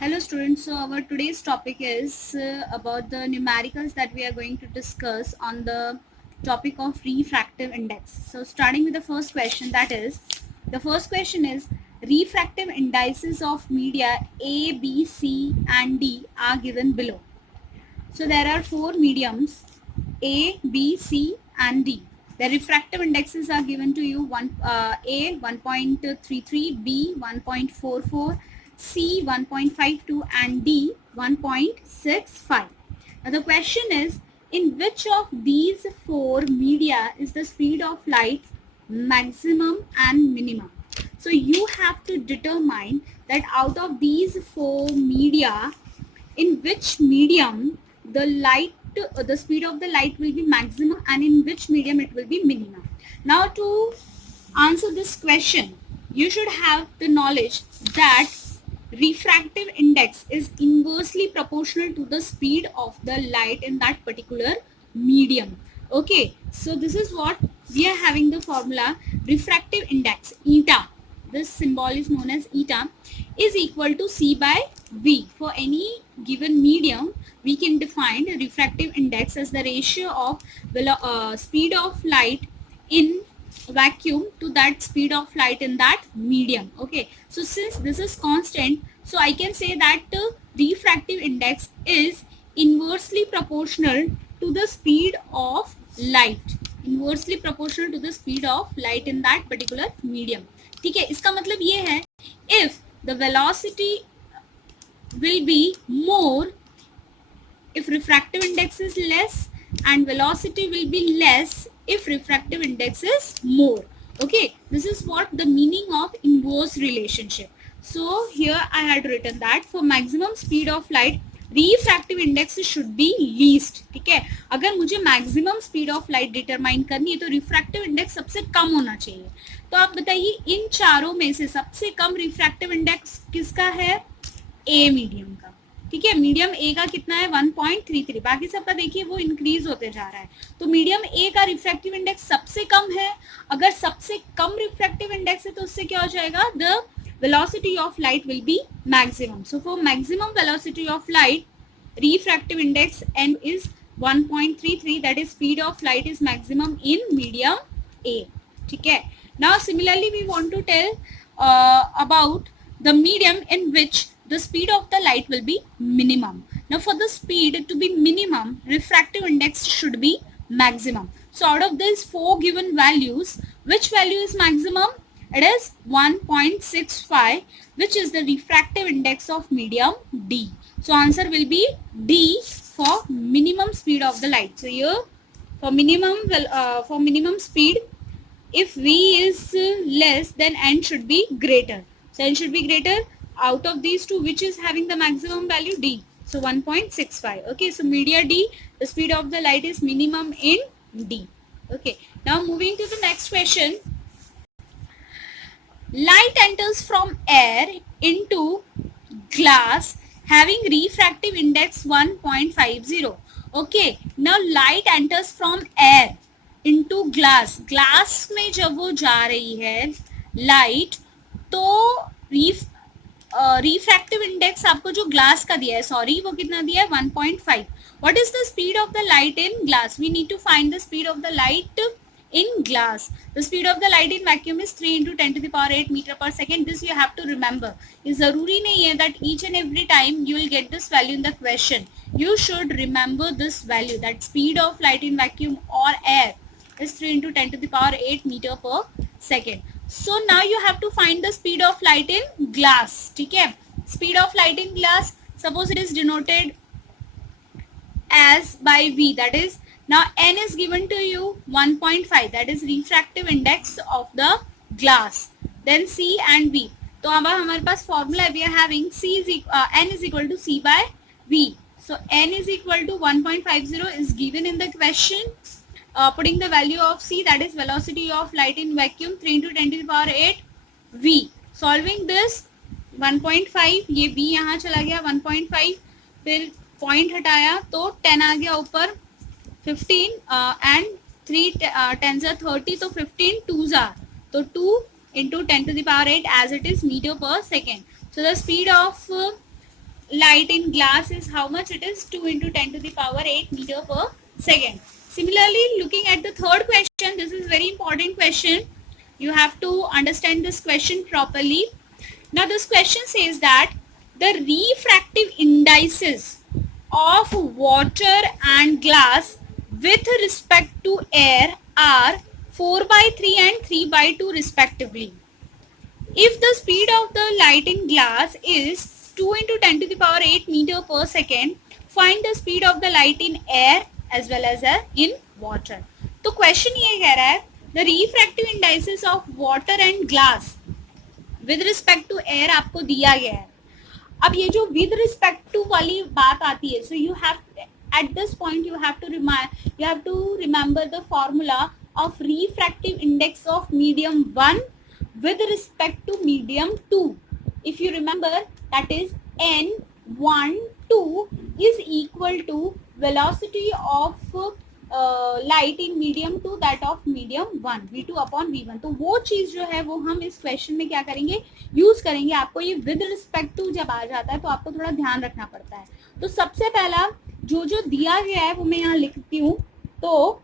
Hello students, so our today's topic is about the numericals that we are going to discuss on the topic of refractive index. So starting with the first question, that is, the first question is refractive indices of media A, B, C and D are given below. So there are four mediums A, B, C and D. The refractive indexes are given to you. A 1.33, B 1.44, C 1.52 and D 1.65. Now the question is, in which of these four media is the speed of light maximum and minimum? So you have to determine that out of these four media, in which medium the speed of the light will be maximum and in which medium it will be minimum. Now to answer this question, you should have the knowledge that refractive index is inversely proportional to the speed of the light in that particular medium. Okay, so this is what we are having the formula. Refractive index eta, this symbol is known as eta, is equal to C by V. For any given medium, we can define the refractive index as the ratio of speed of light in vacuum to that speed of light in that medium. Okay, so since this is constant, so I can say that the refractive index is inversely proportional to the speed of light, inversely proportional to the speed of light in that particular medium. ठीक है, इसका मतलब ये है, if the velocity will be more, if refractive index is less, and velocity will be less if refractive index is more. Okay, this is what the meaning of inverse relationship. So here I had written that for maximum speed of light, refractive index should be least. ठीक है, अगर मुझे maximum speed of light determine करनी है तो refractive index सबसे कम होना चाहिए. तो आप बताइए इन चारों में से सबसे कम refractive index किसका है? A मीडियम का. ठीक है, मीडियम ए का कितना है? 1.33. बाकी सबका देखिए वो इंक्रीज होते जा रहा है. तो मीडियम ए का रिफ्रैक्टिव इंडेक्स सबसे कम है. अगर सबसे कम रिफ्रैक्टिव इंडेक्स है तो उससे क्या हो जाएगा? The velocity of light will be maximum. So for maximum velocity of light, refractive index n is 1.33, that is speed of light is maximum in medium A. ठीक है. Now similarly we want to tell about the medium in which the speed of the light will be minimum. Now for the speed to be minimum, refractive index should be maximum. So out of these four given values, which value is maximum? It is 1.65, which is the refractive index of medium D. So answer will be D for minimum speed of the light. So here for minimum speed, if V is less, then N should be greater. So N should be greater. Out of these two, which is having the maximum value? D. So 1.65. Okay, so media D, the speed of the light is minimum in D. Okay, now moving to the next question. Light enters from air into glass having refractive index 1.50. Okay, now light enters from air into glass. Glass में जब वो जा रही है light, तो refractive index आपको जो glass का दिया है, सॉरी वो कितना दिया है? 1.5. What is the speed of the light in glass? We need to find the speed of the light in glass. The speed of the light in vacuum is 3 into 10 to the power 8 meter per second. This you have to remember. ये जरूरी नहीं है that each and every time you will get this value in the question. You should remember this value, that speed of light in vacuum or air is 3 into 10 to the power 8 meter per second. So now you have to find the speed of light in glass. ठीक है, speed of light in glass, suppose it is denoted as by V, that is, now N is given to you 1.5, that is refractive index of the glass, then C and V. तो अब हमारे पास formula we are having N is equal to C by V. So N is equal to 1.50 is given in the question. Putting the value of C, that is velocity of light in vacuum, 3 into 10 to the power 8 V. Solving this 1.5, ये V यहाँ चला गया 1.5, फिर point हटाया तो 10 आ गया ऊपर, 15 and 3 10s are 30, तो 15 2s are, तो 2 into 10 to the power 8 as it is meter per second. So the speed of light in glass is how much? It is 2 into 10 to the power 8 meter per second. Similarly, looking at the third question, this is very important question. You have to understand this question properly. Now this question says that the refractive indices of water and glass with respect to air are 4 by 3 and 3 by 2 respectively. If the speed of the light in glass is 2 into 10 to the power 8 meter per second, find the speed of the light in air as well as in water. तो question ये कह रहा है the refractive indices of water and glass with respect to air आपको दिया गया है. अब ये जो with respect to वाली बात आती है, so you have at this point you have to remember the formula of refractive index of medium 1 with respect to medium 2. If you remember, that is n12 is equal to velocity of light in medium 2 that of medium 1 v2 upon v1. तो वो चीज जो है वो हम इस question में क्या करेंगे, यूज करेंगे. आपको ये विद रिस्पेक्ट टू जब आ जाता है तो आपको थोड़ा ध्यान रखना पड़ता है. तो सबसे पहला जो दिया गया है वो मैं यहाँ लिखती हूँ. तो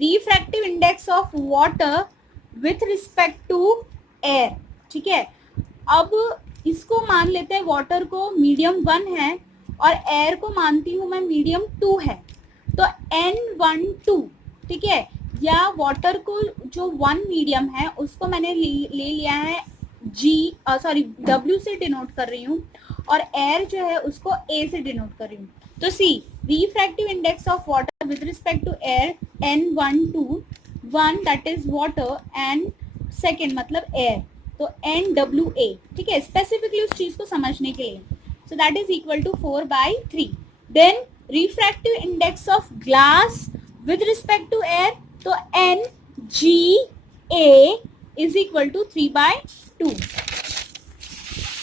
refractive index of water with respect to air. ठीक है, अब इसको मान लेते हैं, वाटर को मीडियम 1 है और एयर को मानती हूँ मैं मीडियम 2 है. तो N12, ठीक है, या वाटर को जो 1 मीडियम है उसको मैंने ले लिया है W से डिनोट कर रही हूँ और एयर जो है उसको A से डिनोट कर रही हूँ. तो see refractive index of water with respect to air N12, 1 that is water and second मतलब एयर, तो NWA. ठीक है, स्पेसिफिकली उस चीज को समझने के लिए. So that is equal to 4 by 3. Then refractive index of glass with respect to air, तो NGA is equal to 3 by 2.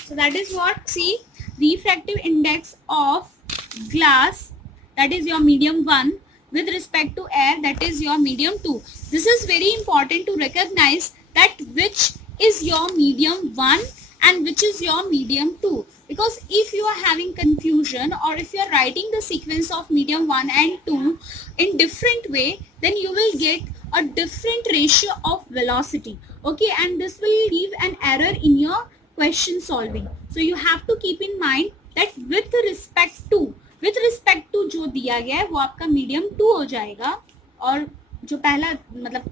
So that is what, see, refractive index of glass, that is your medium 1, with respect to air, that is your medium 2. This is very important to recognize that which is your medium 1 and which is your medium 2. Because if you are having confusion or if you are writing the sequence of medium 1 and 2 in different way, then you will get a different ratio of velocity. Okay, and this will give an error in your question solving. So you have to keep in mind that with respect to जो दिया गया है वो आपका medium 2 हो जाएगा, और जो पहला मतलब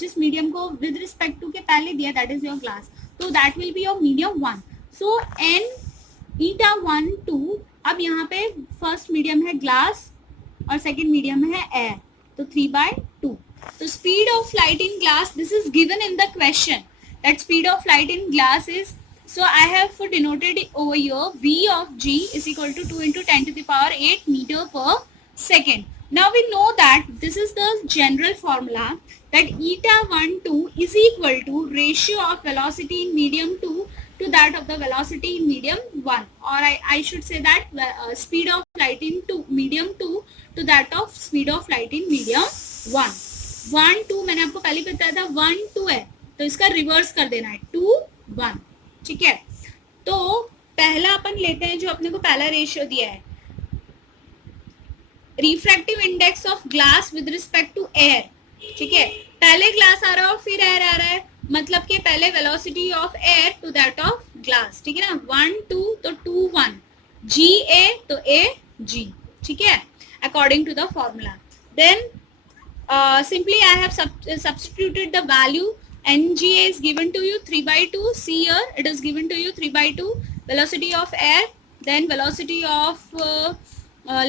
जिस medium को with respect to के पहले दिया that is your glass, तो that will be your medium 1. So n eta 1 2, अब यहाँ पे फर्स्ट मीडियम है ग्लास और सेकेंड मीडियम है एयर, तो 3 by 2. तो speed of light in glass, this is given in the question that speed of light in glass is, so I have denoted it over here, V of G is equal to 2 into 10 to the power 8 meter per second. Now we know that this is the general formula that eta 1 2 is equal to ratio of velocity in medium 2 to that of the velocity in medium 1, or I should say that speed of light in medium 2 to that of speed of light in medium 1. 1 2 मैंने आपको पहले बताया था 1 2 है, तो इसका reverse कर देना है 2 1. ठीक है, तो पहला अपन लेते हैं जो अपने को पहला रेशियो दिया है, refractive index of glass with respect to air. ठीक है, पहले ग्लास आ रहा है और फिर एयर आ रहा है, मतलब कि पहले velocity of air to that of glass. ठीक है ना, 1 2 तो 2 1, G A तो A G. ठीक है, according to the formula. Then simply I have substituted the value. NGA is given to you 3 by 2. See here, it is given to you 3 by 2. Velocity of air, then velocity of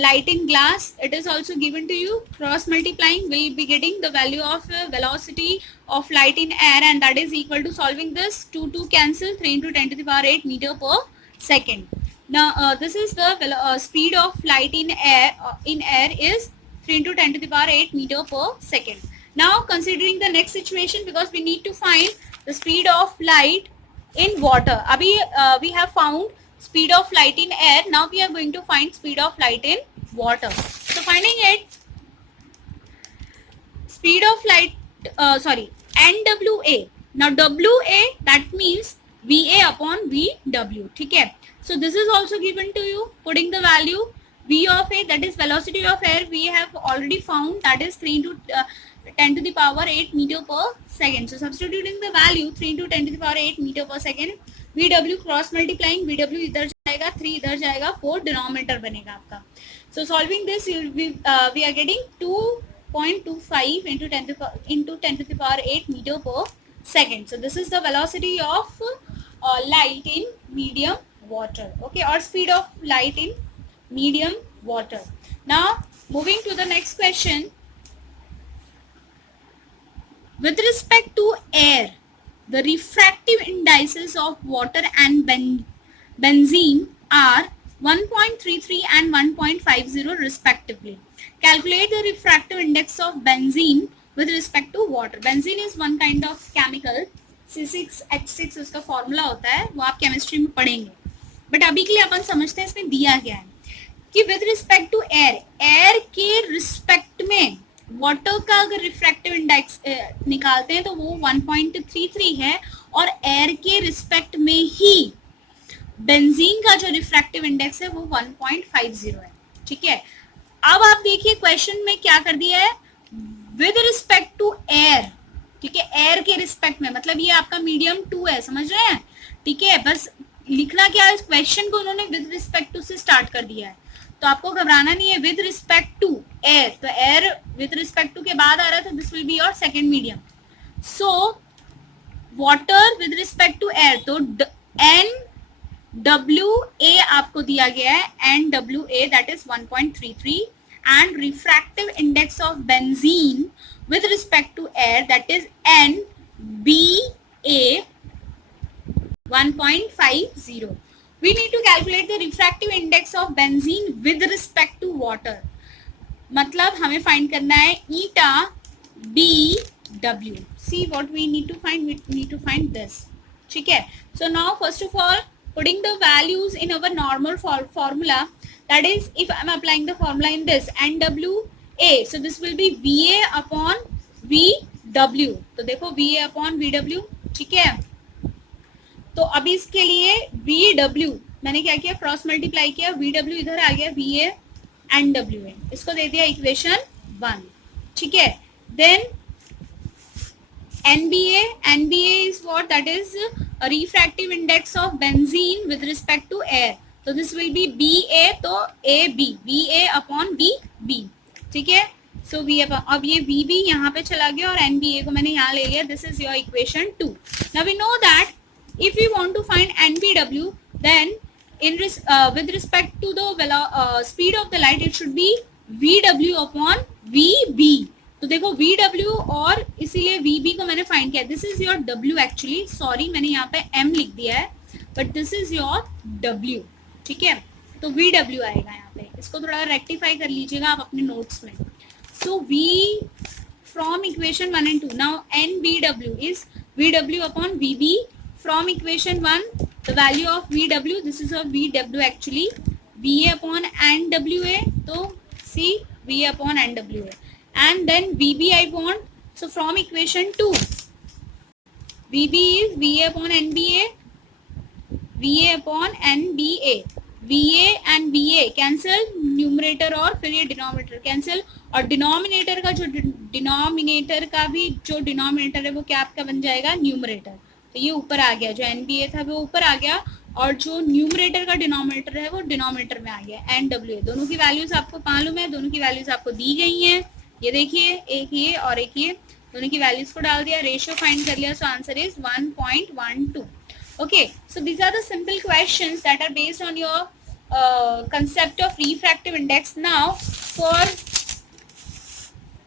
light in glass, it is also given to you. Cross multiplying, we will be getting the value of velocity of light in air, and that is equal to, solving this, 2 cancel, 3 into 10 to the power 8 meter per second. Now this is the speed of light in air is 3 into 10 to the power 8 meter per second. Now considering the next situation, because we need to find the speed of light in water. Abhi we have found speed of light in air. Now we are going to find speed of light in water. So finding it, speed of light, NWA. Now WA, that means VA upon VW. ठीक है, so this is also given to you. Putting the value V of A, that is velocity of air, we have already found, that is 3 into 10 to the power 8 meter per second. So substituting the value 3 into 10 to the power 8 meter per second, VW cross multiplying, VW इधर जाएगा, 3 इधर जाएगा, 4 denominator बनेगा आपका. So solving this, we are getting 2.25 into 10 to the power 8 meter per second. So this is the velocity of light in medium water, okay, or speed of light in medium water. Now moving to the next question. With respect to air, the refractive indices of water and benzene are 1.33 and 1.50 respectively. Calculate the refractive index of benzene with respect to water. Benzene is one kind of chemical, C6H6 उसका formula होता है, वो आप chemistry में पढ़ेंगे. But अभी के लिए अपन समझते हैं इसमें दिया गया है कि with respect to air, air के रिस्पेक्ट में वाटर का अगर रिफ्रैक्टिव इंडेक्स निकालते हैं तो वो 1.33 है, और एयर के रिस्पेक्ट में ही बेंजीन का जो रिफ्रैक्टिव इंडेक्स है वो 1.50 है. ठीक है, अब आप देखिए क्वेश्चन में क्या कर दिया है, विद रिस्पेक्ट टू एयर. ठीक है, एयर के रिस्पेक्ट में, मतलब ये आपका मीडियम 2 है, समझ रहे हैं. ठीक है, बस लिखना क्या है, इस क्वेश्चन को उन्होंने विद रिस्पेक्ट टू से स्टार्ट कर दिया है, तो आपको घबराना नहीं है. विद रिस्पेक्ट टू एयर, तो एयर विद रिस्पेक्ट टू के बाद आ रहा है, तो this will be your second medium. So water with respect to air, तो NWA आपको दिया गया है, NWA that is 1.33, and refractive index of benzene with respect to air, that is NBA 1.50. We need to calculate the refractive index of benzene with respect to water. मतलब हमें find करना है eta BW. See what we need to find. We need to find this. ठीक है. So now first of all, putting the values in our normal formula. That is, if I am applying the formula in this NWA, so this will be VA upon VW. तो देखो VA upon VW. ठीक है, तो अभी इसके लिए VW मैंने क्या किया, क्रॉस मल्टीप्लाई किया, VW इधर आ गया, VA एंड WA, इसको दे दिया इक्वेशन 1. ठीक है, then NBA is what, that is a refractive index of benzene with respect to air. तो दिस विल बी BA, तो AB, VA upon VB. ठीक है, सो वी अब ये VB यहाँ पे चला गया और NBA को मैंने यहाँ ले लिया. This is your equation 2. Now we know that if we want to find NBW, then in with respect to the speed of the light, it should be VW upon VB. तो देखो VW और इसीलिए VB को मैंने find किया. This is your W actually, sorry मैंने यहाँ पे M लिख दिया है, but this is your W. ठीक है, तो VW आएगा यहाँ पे, इसको थोड़ा रेक्टिफाई कर लीजिएगा आप अपने नोट्स में. सो V from equation 1 and 2. Now NBW is VW upon VB. From equation 1, the value of VW, this is of VW actually, VA upon NWA, so see VA upon NWA, and then VB I want. So from equation 2, VB is VA upon NBA, VA upon NBA, VA and VA cancel, numerator और फिर ये denominator cancel, और denominator का जो denominator का भी जो denominator है वो क्या आपका बन जाएगा, न्यूमरेटर. तो ये ऊपर आ गया, जो NBA था वो ऊपर आ गया, और जो न्यूमरेटर का डिनोमिनेटर है वो डिनोमिनेटर में आ गया, NWA. दोनों की वैल्यूज आपको मालूम है, दोनों की वैल्यूज आपको दी गई हैं. ये देखिए, एक ये और एक ये, दोनों की वैल्यूज को डाल दिया, रेशियो फाइंड कर लिया. So answer is 1.12. Okay, so these are the simple questions that are based on your concept of refractive index. Now for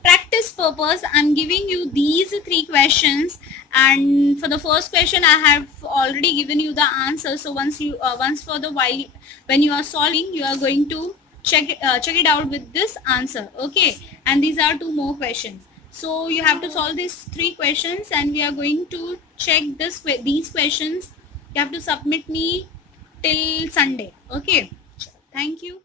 practice purpose, I'm giving you these 3 questions, and for the first question I have already given you the answer. So once for the while when you are solving, you are going to check it out with this answer. Okay, and these are 2 more questions. So you have to solve these 3 questions, and we are going to check these questions. You have to submit me till Sunday. Okay, thank you.